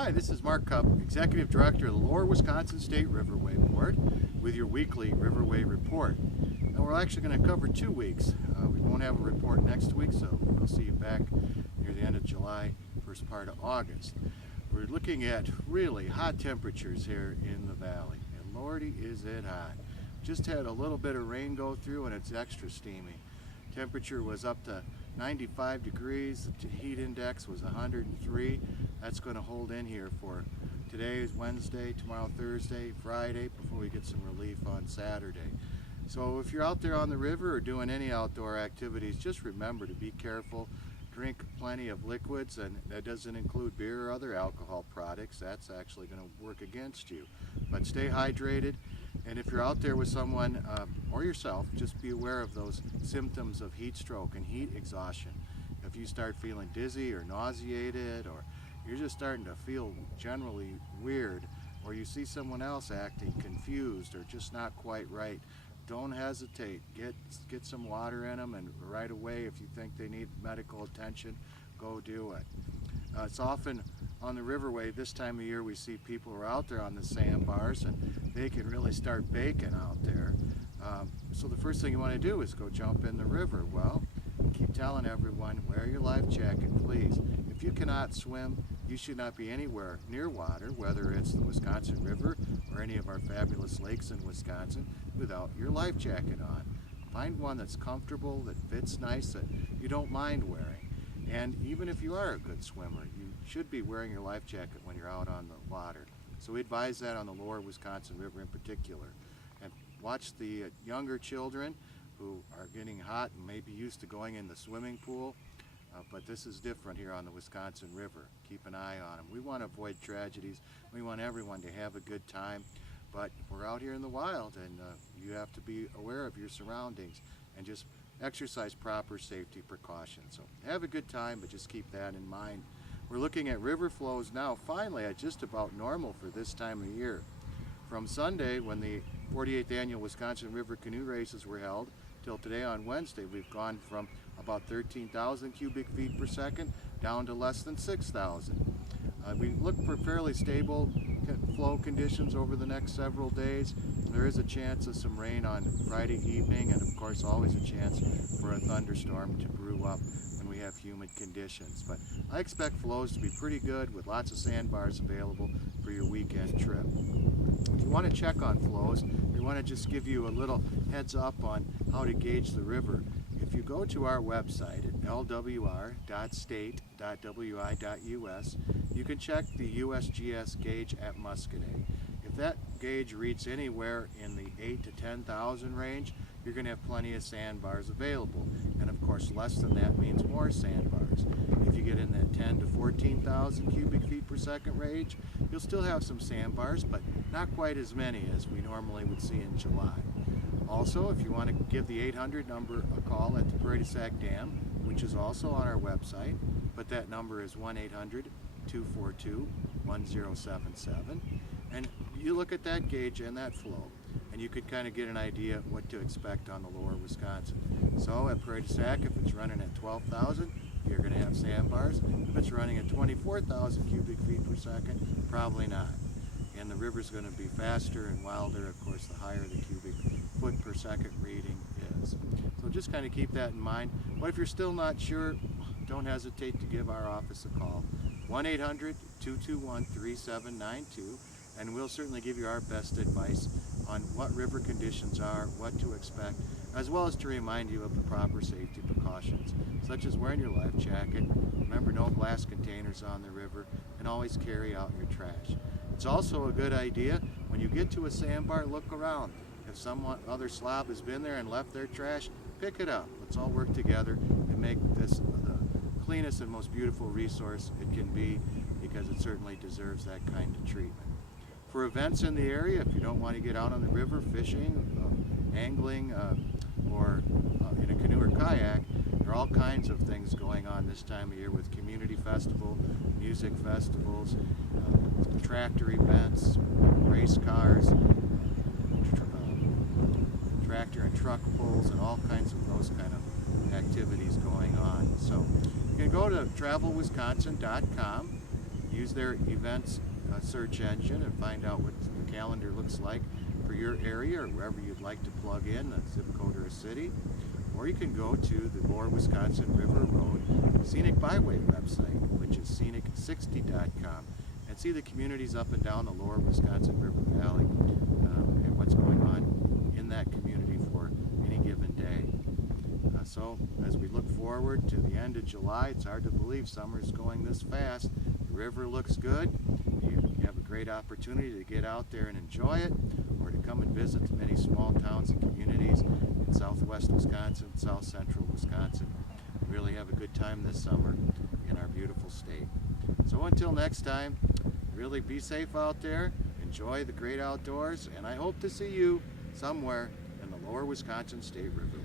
Hi, this is Mark Cupp, Executive Director of the Lower Wisconsin State Riverway Board, with your weekly Riverway Report. And we're actually going to cover 2 weeks. We won't have a report next week, so we'll see you back near the end of July, first part of August. We're looking at really hot temperatures here in the valley, and lordy is it hot. Just had a little bit of rain go through and it's extra steamy. Temperature was up to 95 degrees, the heat index was 103. That's going to hold in here for today is Wednesday, tomorrow Thursday, Friday, before we get some relief on Saturday. So if you're out there on the river or doing any outdoor activities, just remember to be careful. Drink plenty of liquids, and that doesn't include beer or other alcohol products. That's actually going to work against you. But stay hydrated, and if you're out there with someone or yourself, just be aware of those symptoms of heat stroke and heat exhaustion. If you start feeling dizzy or nauseated, or you're just starting to feel generally weird, or you see someone else acting confused or just not quite right, don't hesitate. Get some water in them, and right away, if you think they need medical attention, go do it. It's often on the riverway this time of year we see people who are out there on the sandbars, and they can really start baking out there. So the first thing you want to do is go jump in the river. Well, keep telling everyone, wear your life jacket, please. If you cannot swim, you should not be anywhere near water, whether it's the Wisconsin River or any of our fabulous lakes in Wisconsin, without your life jacket on. Find one that's comfortable, that fits nice, that you don't mind wearing. And even if you are a good swimmer, you should be wearing your life jacket when you're out on the water. So we advise that on the Lower Wisconsin River in particular. And watch the younger children who are getting hot and may be used to going in the swimming pool. But this is different here on the Wisconsin River. Keep an eye on them. We want to avoid tragedies. We want everyone to have a good time. But we're out here in the wild, and you have to be aware of your surroundings and just exercise proper safety precautions. So have a good time, but just keep that in mind. We're looking at river flows now finally at just about normal for this time of year. From Sunday, when the 48th annual Wisconsin River Canoe Races were held, till today on Wednesday, we've gone from about 13,000 cubic feet per second down to less than 6,000. We look for fairly stable flow conditions over the next several days. There is a chance of some rain on Friday evening, and of course always a chance for a thunderstorm to brew up when we have humid conditions. But I expect flows to be pretty good, with lots of sandbars available for your weekend trip. If you want to check on flows, we want to just give you a little heads up on how to gauge the river. If you go to our website at lwr.state.wi.us, you can check the USGS gauge at Muscatine. If that gauge reads anywhere in the 8 to 10,000 range, you're going to have plenty of sandbars available. And of course, less than that means more sandbars. If you get in that 10 to 14,000 cubic feet per second range, you'll still have some sandbars, but not quite as many as we normally would see in July. Also, if you want to give the 800 number a call at the Prairie du Sac Dam, which is also on our website, but that number is 1-800-242-1077. And you look at that gauge and that flow, and you could kind of get an idea of what to expect on the Lower Wisconsin. So at Prairie du Sac, if it's running at 12,000, you're going to have sandbars. If it's running at 24,000 cubic feet per second, probably not. And the river's going to be faster and wilder, of course, the higher the cubic foot per second reading is. So just kind of keep that in mind. But if you're still not sure, don't hesitate to give our office a call. 1-800-221-3792, and we'll certainly give you our best advice on what river conditions are, what to expect, as well as to remind you of the proper safety precautions, such as wearing your life jacket, remember no glass containers on the river, and always carry out your trash. It's also a good idea, when you get to a sandbar, look around. If someone other slob has been there and left their trash, pick it up. Let's all work together and make this the cleanest and most beautiful resource it can be, because it certainly deserves that kind of treatment. For events in the area, if you don't want to get out on the river fishing, angling, or in a canoe or kayak, there are all kinds of things going on this time of year with community festival, music festivals, tractor events, race cars, tractor and truck pulls, and all kinds of those kind of activities going on. So you can go to travelwisconsin.com. use their events search engine and find out what the calendar looks like for your area or wherever you'd like to plug in a zip code or a city. Or you can go to the Lower Wisconsin River Road Scenic Byway website, which is scenic60.com, and see the communities up and down the Lower Wisconsin River Valley and what's going on in that community for any given day. So as we look forward to the end of July, it's hard to believe summer's going this fast. The river looks good. You have a great opportunity to get out there and enjoy it, or to come and visit the many small towns and communities in southwest Wisconsin, south central Wisconsin. Really have a good time this summer in our beautiful state. So until next time, really be safe out there, enjoy the great outdoors, and I hope to see you somewhere in the Lower Wisconsin State Riverway.